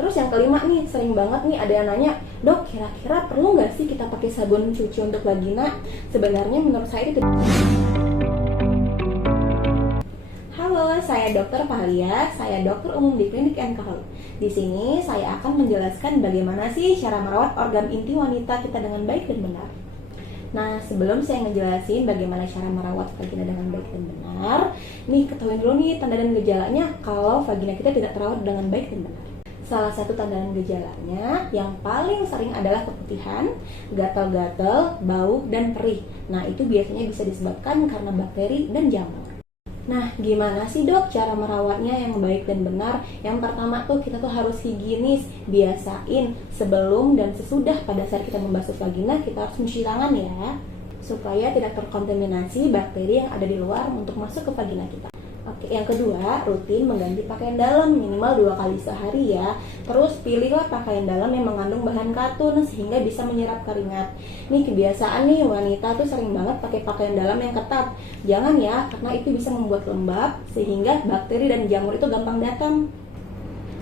Terus yang kelima nih, sering banget nih ada yang nanya, dok kira-kira perlu nggak sih kita pakai sabun cuci untuk vagina? Sebenarnya menurut saya itu Halo, saya Dr. Pahalia, saya dokter umum di Klinik NKHU. Di sini saya akan menjelaskan bagaimana sih cara merawat organ inti wanita kita dengan baik dan benar. Nah, sebelum saya ngejelasin bagaimana cara merawat vagina dengan baik dan benar, nih ketahui dulu nih tanda dan gejalanya kalau vagina kita tidak terawat dengan baik dan benar. Salah satu tanda dan gejalanya yang paling sering adalah keputihan, gatal-gatal, bau, dan perih. Nah, itu biasanya bisa disebabkan karena bakteri dan jamur. Nah, gimana sih dok cara merawatnya yang baik dan benar? Yang pertama tuh kita tuh harus higienis, biasain sebelum dan sesudah pada saat kita membasuh vagina kita harus mencuci tangan ya, supaya tidak terkontaminasi bakteri yang ada di luar untuk masuk ke vagina kita. Oke, yang kedua, rutin mengganti pakaian dalam minimal 2 kali sehari ya. Terus pilihlah pakaian dalam yang mengandung bahan katun sehingga bisa menyerap keringat. Nih kebiasaan nih wanita tuh sering banget pakai pakaian dalam yang ketat. Jangan ya, karena itu bisa membuat lembab sehingga bakteri dan jamur itu gampang datang.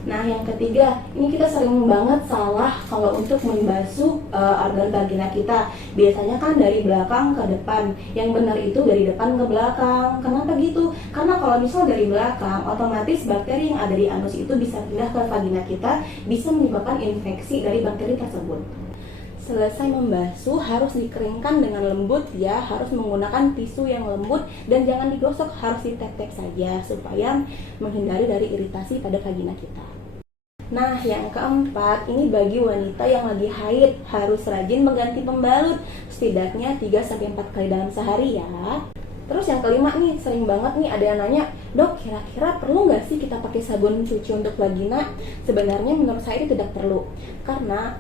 Nah, yang ketiga, ini kita sering banget salah kalau untuk membasuh organ vagina kita. Biasanya kan dari belakang ke depan. Yang benar itu dari depan ke belakang. Kenapa gitu? Karena kalau misal dari belakang, otomatis bakteri yang ada di anus itu bisa pindah ke vagina kita, bisa menyebabkan infeksi dari bakteri tersebut. Selesai membasuh harus dikeringkan dengan lembut ya, harus menggunakan tisu yang lembut dan jangan digosok, harus ditep-tep saja supaya menghindari dari iritasi pada vagina kita. Nah, yang keempat, ini bagi wanita yang lagi haid harus rajin mengganti pembalut setidaknya 3-4 kali dalam sehari ya. Terus yang kelima nih, sering banget nih ada yang nanya, dok kira-kira perlu nggak sih kita pakai sabun cuci untuk vagina? Sebenarnya menurut saya itu tidak perlu, karena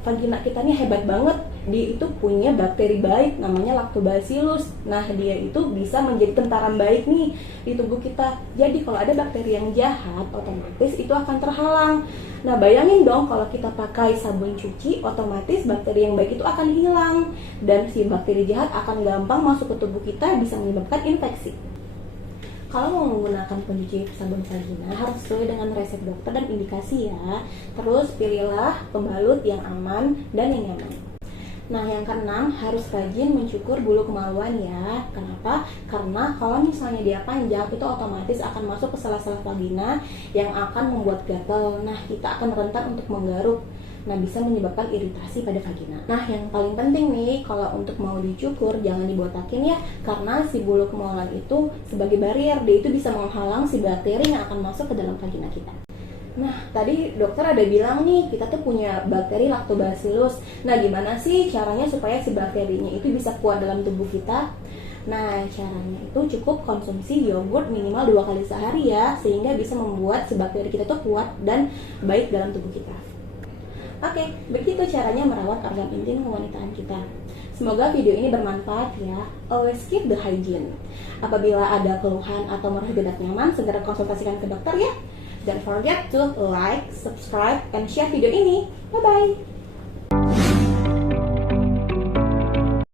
vagina kita nih hebat banget, dia itu punya bakteri baik namanya Lactobacillus. Nah, dia itu bisa menjadi tentara baik nih di tubuh kita. Jadi kalau ada bakteri yang jahat, otomatis itu akan terhalang. Nah, bayangin dong kalau kita pakai sabun cuci, otomatis bakteri yang baik itu akan hilang dan si bakteri jahat akan gampang masuk ke tubuh kita, bisa menyebabkan infeksi. Kalau mau menggunakan pencuci sabun vagina harus sesuai dengan resep dokter dan indikasi ya. Terus pilihlah pembalut yang aman dan yang nyaman. Nah, yang keenam, harus rajin mencukur bulu kemaluan ya. Kenapa? Karena kalau misalnya dia panjang, itu otomatis akan masuk ke sela-sela vagina yang akan membuat gatal. Nah, kita akan rentan untuk menggaruk. Nah, bisa menyebabkan iritasi pada vagina. Nah, yang paling penting nih, kalau untuk mau dicukur jangan dibotakin ya, karena si bulu kemaluan itu sebagai barrier, dia itu bisa menghalang si bakteri yang akan masuk ke dalam vagina kita. Nah, tadi dokter ada bilang nih, kita tuh punya bakteri Lactobacillus. Nah, gimana sih caranya supaya si bakterinya itu bisa kuat dalam tubuh kita? Nah, caranya itu cukup konsumsi yogurt minimal 2 kali sehari ya, sehingga bisa membuat si bakteri kita tuh kuat dan baik dalam tubuh kita. Oke, begitu caranya merawat organ intim kewanitaan kita. Semoga video ini bermanfaat ya. Always keep the hygiene. Apabila ada keluhan atau merasa tidak nyaman, segera konsultasikan ke dokter ya. Don't forget to like, subscribe, and share video ini. Bye-bye!